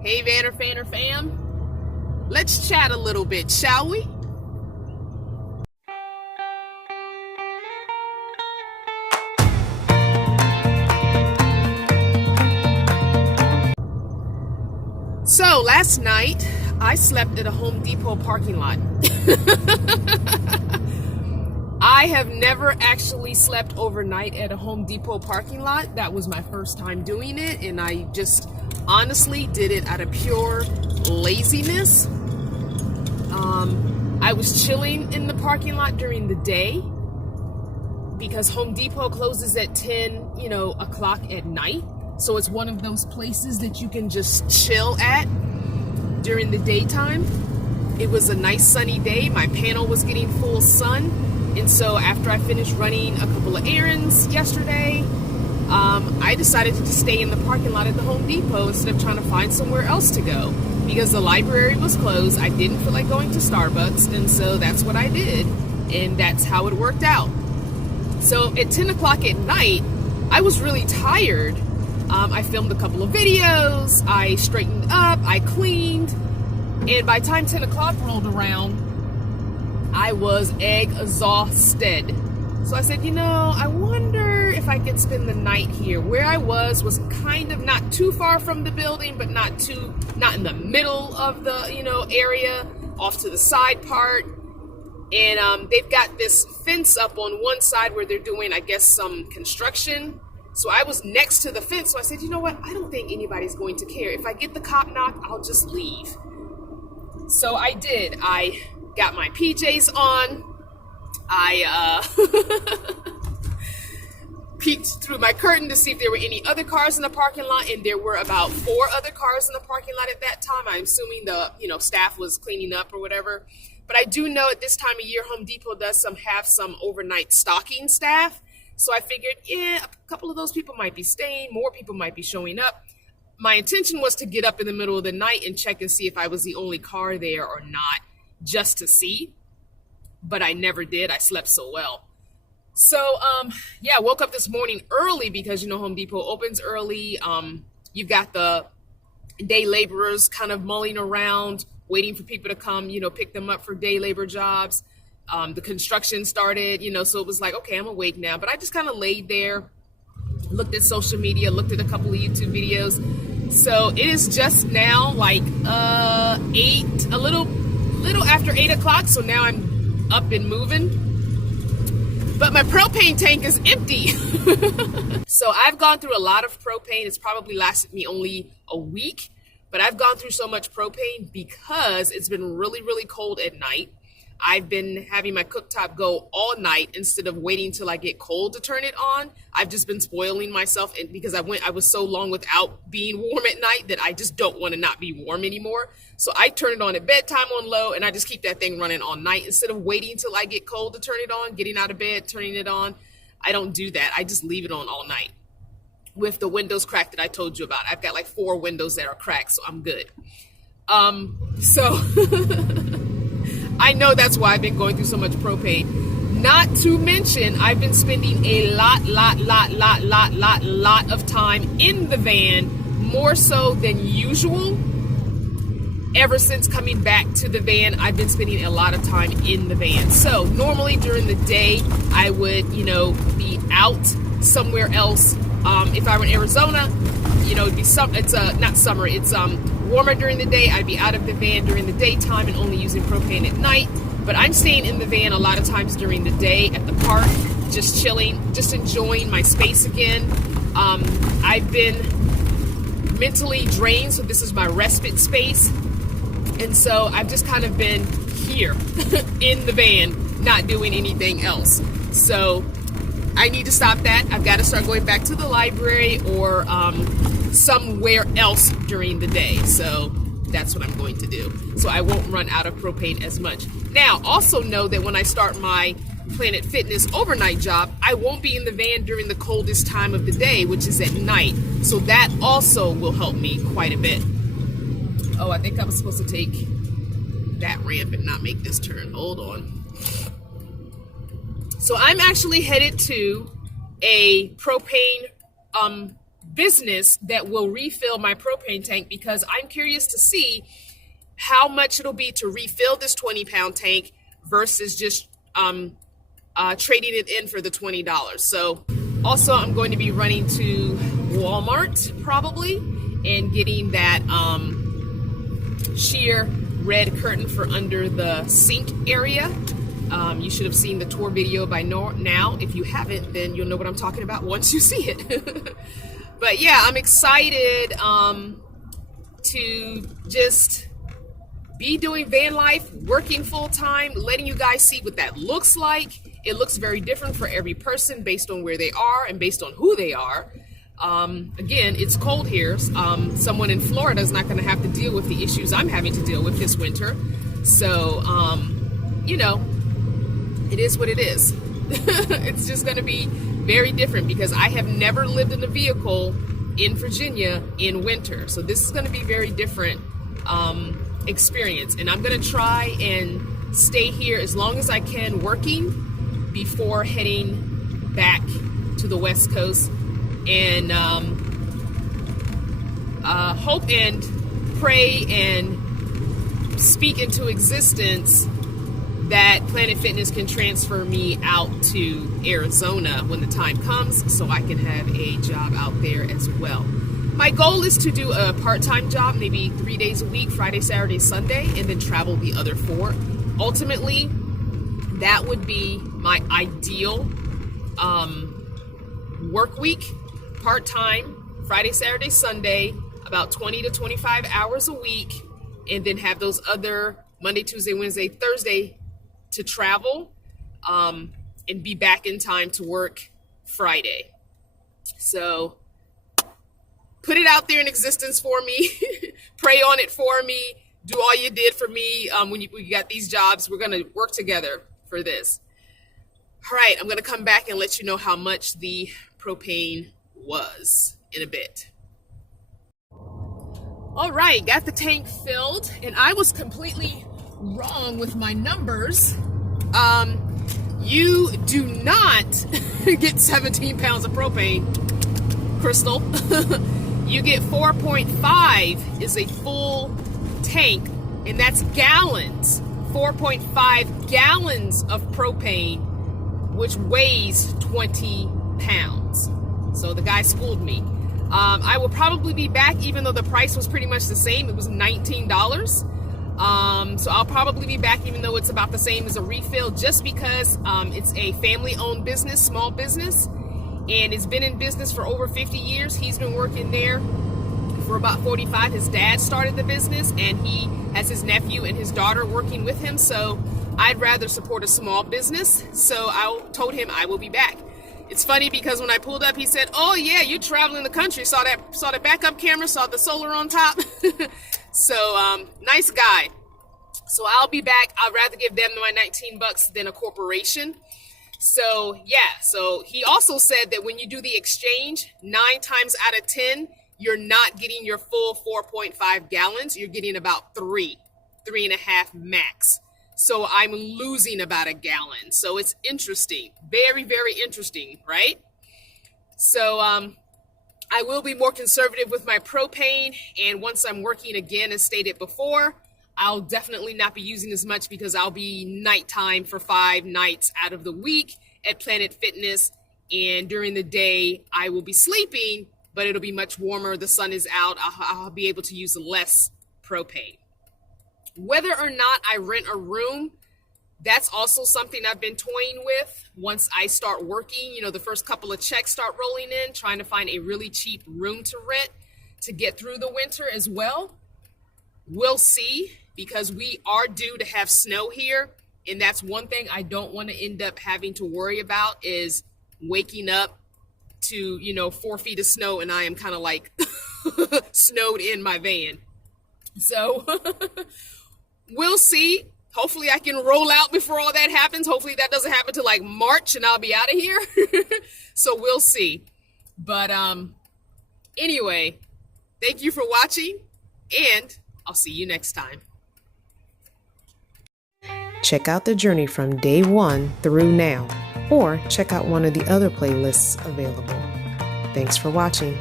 Hey Fanner fam, let's chat a little bit, shall we? So last night I slept at a Home Depot parking lot. I have never actually slept overnight at a Home Depot parking lot. That was my first time doing it, and I just honestly did it out of pure laziness. I was chilling in the parking lot during the day because Home Depot closes at 10, o'clock at night. So it's one of those places that you can just chill at during the daytime. It was a nice sunny day. My panel was getting full sun. And so after I finished running a couple of errands yesterday, I decided to just stay in the parking lot at the Home Depot instead of trying to find somewhere else to go because the library was closed. I didn't feel like going to Starbucks, and so that's what I did, and that's how it worked out. So at 10 o'clock at night, I was really tired. I filmed a couple of videos, I straightened up, I cleaned, and by the time 10 o'clock rolled around, I was exhausted. So I said, I wonder if I could spend the night here. Where I was kind of not too far from the building, but not in the middle of the, area, off to the side part. And they've got this fence up on one side where they're doing, I guess, some construction. So I was next to the fence. So I said, you know what? I don't think anybody's going to care. If I get the cop knock, I'll just leave. So I did. I got my PJs on. I peeked through my curtain to see if there were any other cars in the parking lot, and there were about 4 other cars in the parking lot at that time. I'm assuming the staff was cleaning up or whatever. But I do know at this time of year, Home Depot does have some overnight stocking staff. So I figured, a couple of those people might be staying, more people might be showing up. My intention was to get up in the middle of the night and check and see if I was the only car there or not, just to see. But I never did. I slept so well. So, I woke up this morning early because, Home Depot opens early. You've got the day laborers kind of mulling around, waiting for people to come, pick them up for day labor jobs. The construction started, so it was like, okay, I'm awake now. But I just kind of laid there, looked at social media, looked at a couple of YouTube videos. So it is just now like a little after 8 o'clock. So now I'm up and moving. But my propane tank is empty. So I've gone through a lot of propane. It's probably lasted me only a week. But I've gone through so much propane because it's been really, really cold at night. I've been having my cooktop go all night instead of waiting till I get cold to turn it on. I've just been spoiling myself, and because I was so long without being warm at night that I just don't want to not be warm anymore. So I turn it on at bedtime on low, and I just keep that thing running all night instead of waiting till I get cold to turn it on, getting out of bed, turning it on. I don't do that. I just leave it on all night with the windows cracked that I told you about. I've got like 4 windows that are cracked, so I'm good. I know that's why I've been going through so much propane. Not to mention, I've been spending a lot of time in the van, more so than usual. Ever since coming back to the van, I've been spending a lot of time in the van. So normally during the day, I would, be out somewhere else. If I were in Arizona, it'd be not summer, it's warmer during the day. I'd be out of the van during the daytime and only using propane at night. But I'm staying in the van a lot of times during the day at the park, just chilling, just enjoying my space again. I've been mentally drained, so this is my respite space. And so I've just kind of been here in the van, not doing anything else. So I need to stop that. I've got to start going back to the library or somewhere else during the day. So that's what I'm going to do. So I won't run out of propane as much. Now, also know that when I start my Planet Fitness overnight job, I won't be in the van during the coldest time of the day, which is at night. So that also will help me quite a bit. Oh, I think I was supposed to take that ramp and not make this turn. Hold on. So I'm actually headed to a propane business that will refill my propane tank, because I'm curious to see how much it'll be to refill this 20-pound tank versus just trading it in for the $20. So also I'm going to be running to Walmart probably and getting that sheer red curtain for under the sink area. You should have seen the tour video by now. If you haven't, then you'll know what I'm talking about once you see it. But yeah, I'm excited to just be doing van life, working full time, letting you guys see what that looks like. It looks very different for every person based on where they are and based on who they are. Again, it's cold here. Someone in Florida is not going to have to deal with the issues I'm having to deal with this winter. So, you know, it is what it is. It's just going to be very different because I have never lived in a vehicle in Virginia in winter. So this is going to be very different experience. And I'm going to try and stay here as long as I can working before heading back to the West Coast, and hope and pray and speak into existence that Planet Fitness can transfer me out to Arizona when the time comes, so I can have a job out there as well. My goal is to do a part-time job, maybe 3 days a week, Friday, Saturday, Sunday, and then travel the other 4. Ultimately, that would be my ideal work week, part-time, Friday, Saturday, Sunday, about 20 to 25 hours a week, and then have those other Monday, Tuesday, Wednesday, Thursday to travel and be back in time to work Friday. So put it out there in existence for me. Pray on it for me. Do all you did for me when you got these jobs. We're going to work together for this. All right, I'm going to come back and let you know how much the propane was in a bit. All right, got the tank filled, and I was completely wrong with my numbers. You do not get 17 pounds of propane, Crystal. You get 4.5 is a full tank, and that's gallons. 4.5 gallons of propane, which weighs 20 pounds. So the guy schooled me. I will probably be back, even though the price was pretty much the same. It was $19. So I'll probably be back, even though it's about the same as a refill, just because it's a family-owned business, small business, and it's been in business for over 50 years. He's been working there for about 45. His dad started the business, and he has his nephew and his daughter working with him. So I'd rather support a small business. So I told him I will be back. It's funny because when I pulled up, he said, "Oh yeah, you're traveling the country. Saw the backup camera, saw the solar on top." So nice guy. So I'll be back. I'd rather give them my $19 than a corporation. So yeah. So he also said that when you do the exchange, 9 times out of 10, you're not getting your full 4.5 gallons. You're getting about 3.5 max. So I'm losing about a gallon. So it's interesting. Very, very interesting, right? So I will be more conservative with my propane. And once I'm working again, as stated before, I'll definitely not be using as much because I'll be nighttime for 5 nights out of the week at Planet Fitness. And during the day, I will be sleeping, but it'll be much warmer. The sun is out. I'll be able to use less propane. Whether or not I rent a room, that's also something I've been toying with. Once I start working, you know, the first couple of checks start rolling in, trying to find a really cheap room to rent to get through the winter as well. We'll see, because we are due to have snow here. And that's one thing I don't want to end up having to worry about, is waking up to, 4 feet of snow and I am kind of like snowed in my van. So we'll see. Hopefully I can roll out before all that happens. Hopefully that doesn't happen till like March and I'll be out of here. So we'll see. But anyway, thank you for watching, and I'll see you next time. Check out the journey from day 1 through now, or check out one of the other playlists available. Thanks for watching.